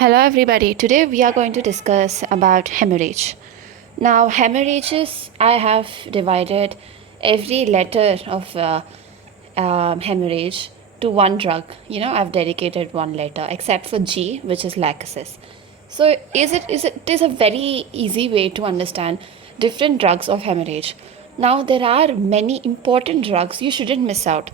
Hello everybody. Today we are going to discuss about hemorrhage. Now hemorrhages, I have divided every letter of hemorrhage to one drug. I've dedicated one letter except for G, which is laxative. So it is a very easy way to understand different drugs of hemorrhage. Now there are many important drugs you shouldn't miss out,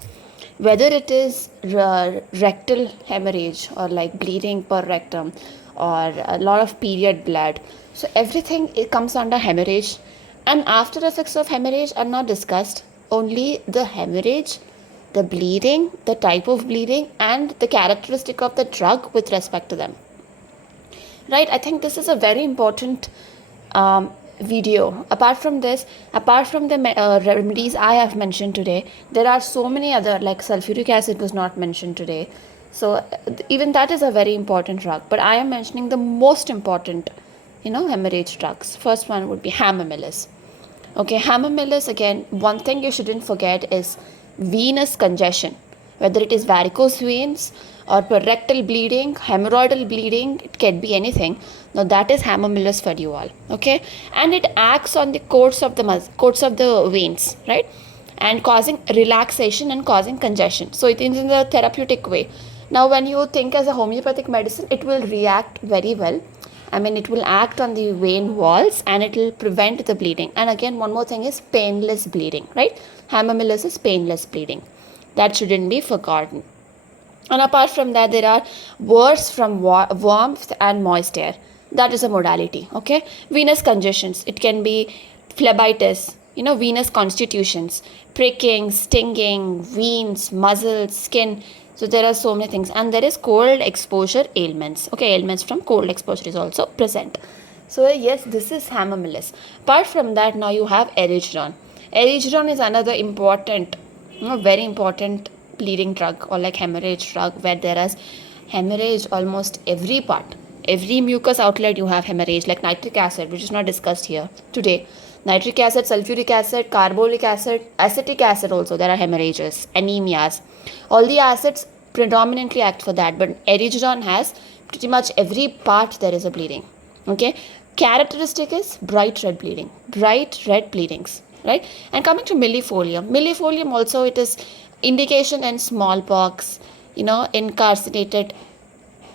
whether it is rectal hemorrhage or like bleeding per rectum or a lot of period blood. So everything it comes under hemorrhage, and after effects of hemorrhage are not discussed. Only the hemorrhage, the bleeding, the type of bleeding, and the characteristic of the drug with respect to them. Right? I think this is a very important video. Apart from this, apart from the remedies I have mentioned today, there are so many other, like sulfuric acid was not mentioned today. So even that is a very important drug. But I am mentioning the most important, hemorrhage drugs. First one would be Hemorrhage. Okay, Hemorrhage, again, one thing you shouldn't forget is venous congestion, whether it is varicose veins or rectal bleeding, hemorrhoidal bleeding, it can be anything. Now that is Hemorrhage for you all. Okay, and it acts on the course of the veins, right, and causing relaxation and causing congestion. So it is in the therapeutic way. Now when you think as a homeopathic medicine, it will react very well. It will act on the vein walls and it will prevent the bleeding. And again, one more thing is painless bleeding, right? Hemorrhage is painless bleeding. That shouldn't be forgotten. And apart from that, there are worse from warmth and moist air. That is a modality, okay? Venous congestions. It can be phlebitis, venous constitutions, pricking, stinging, veins, muscles, skin. So there are so many things. And there is cold exposure ailments. Okay, ailments from cold exposure is also present. So yes, this is Hemorrhage. Apart from that, now you have Erigeron. Erigeron is another important, very important bleeding drug or like hemorrhage drug, where there is hemorrhage almost every part. Every mucous outlet you have hemorrhage, like nitric acid, which is not discussed here today. Nitric acid, sulfuric acid, carbolic acid, acetic acid also, there are hemorrhages, anemias. All the acids predominantly act for that, but Erigeron has pretty much every part there is a bleeding. Okay, characteristic is bright red bleeding, bright red bleedings, right? And coming to millefolium also, it is indication in smallpox, incarcerated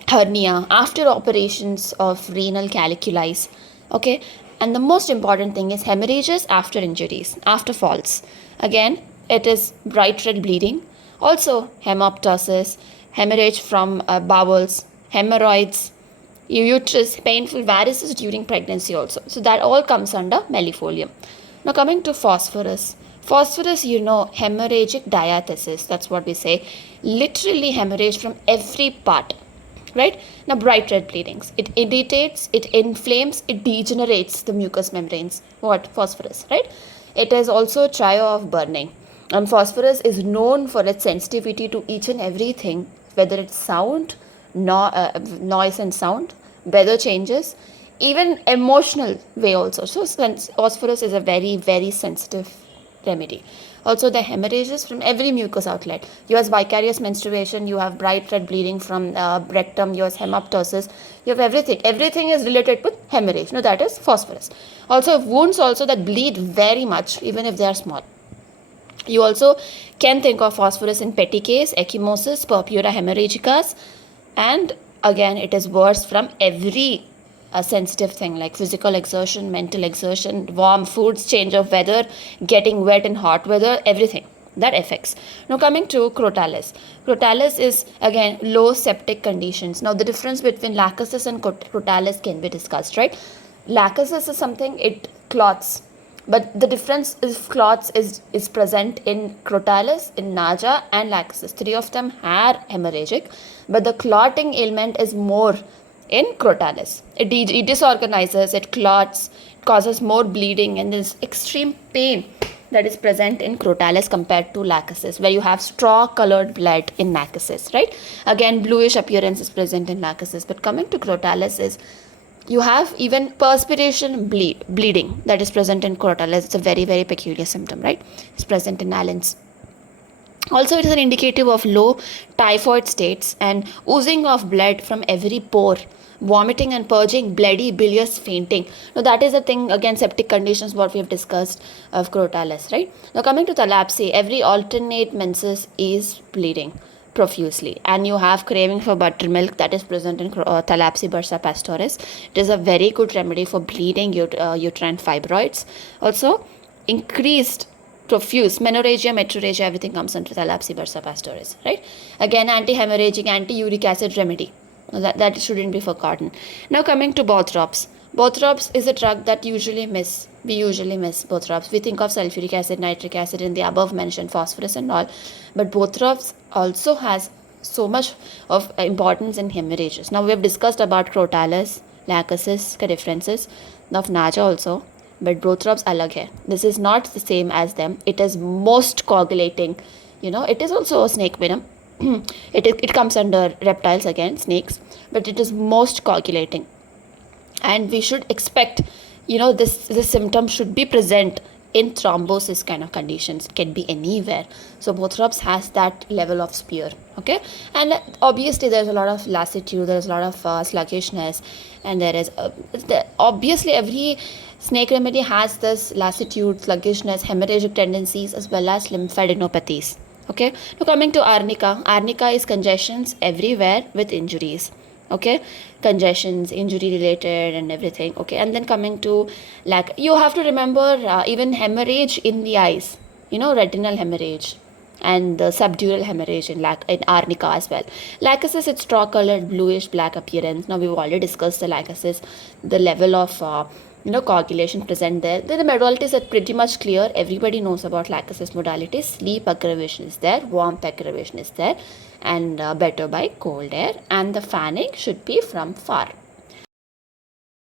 hernia after operations of renal calculitis. Okay, and the most important thing is hemorrhages after injuries, after falls. Again, it is bright red bleeding. Also, hemoptysis, hemorrhage from bowels, hemorrhoids, uterus, painful varices during pregnancy also. So that all comes under millefolium. Now coming to phosphorus. Phosphorus, hemorrhagic diathesis. That's what we say. Literally hemorrhage from every part. Right? Now bright red bleedings. It irritates, it inflames, it degenerates the mucous membranes. What? Phosphorus, right? It is also a trio of burning. And phosphorus is known for its sensitivity to each and everything, whether it's sound, noise and sound, weather changes, even emotional way also. So phosphorus is a very, very sensitive remedy. Also, the hemorrhages from every mucous outlet. You have vicarious menstruation, you have bright red bleeding from rectum, you have hemoptysis, you have everything. Everything is related with hemorrhage. No, that is phosphorus. Also, wounds also that bleed very much, even if they are small. You also can think of phosphorus in petechiae, ecchymosis, purpura hemorrhagicas, and again, it is worse from every a sensitive thing like physical exertion, mental exertion, warm foods, change of weather, getting wet in hot weather, everything that affects. Now coming to crotalis. Crotalis is again low septic conditions. Now the difference between lacusis and crotalis can be discussed, right? Lacusis is something, it clots, but the difference is clots is present in crotalis, in naja and lacusis. Three of them are hemorrhagic, but the clotting ailment is more in crotalis. It disorganizes, it clots, it causes more bleeding, and there's extreme pain that is present in crotalis compared to lacusis, where you have straw colored blood in lacusis, right? Again, bluish appearance is present in lacusis, but coming to crotalis is you have even perspiration bleeding that is present in crotalis. It's a very, very peculiar symptom, right? It's present in Allen's. Also, it is an indicative of low typhoid states and oozing of blood from every pore, vomiting and purging, bloody, bilious, fainting. Now, that is the thing, again, septic conditions, what we have discussed of crotalis, right? Now, coming to thalapsy, every alternate menses is bleeding profusely, and you have craving for buttermilk that is present in thalapsy bursa pastoris. It is a very good remedy for bleeding uterine fibroids. Also, increased profuse menorrhagia, metrorrhagia, everything comes under thalapsy bursa pastoris, right? Again, anti-hemorrhagic, anti-uric acid remedy. That shouldn't be forgotten. Now coming to Bothrops. Bothrops is a drug that we usually miss Bothrops. We think of sulfuric acid, nitric acid, and the above mentioned phosphorus and all, but Bothrops also has so much of importance in hemorrhages. Now we have discussed about crotalis, lachesis का differences of naja also, but Bothrops alag hai. This is not the same as them. It is most coagulating. It is also a snake venom. it comes under reptiles again, snakes, but it is most coagulating. And we should expect, this symptom should be present in thrombosis kind of conditions. It can be anywhere. So Bothrops has that level of spear. Okay, and obviously there's a lot of lassitude, there's a lot of sluggishness, and there is obviously every snake remedy has this lassitude, sluggishness, hemorrhagic tendencies, as well as lymphadenopathies. Okay, now coming to arnica. Arnica is congestions everywhere with injuries. Okay, congestions, injury related, and everything. Okay, and then coming to you have to remember even hemorrhage in the eyes, retinal hemorrhage and the subdural hemorrhage in arnica as well. Lachesis, it's straw colored bluish black appearance. Now we've already discussed the lachesis, the level of coagulation present there. The modalities are pretty much clear. Everybody knows about lachesis modalities. Sleep aggravation is there, warmth aggravation is there, and better by cold air, and the fanning should be from far.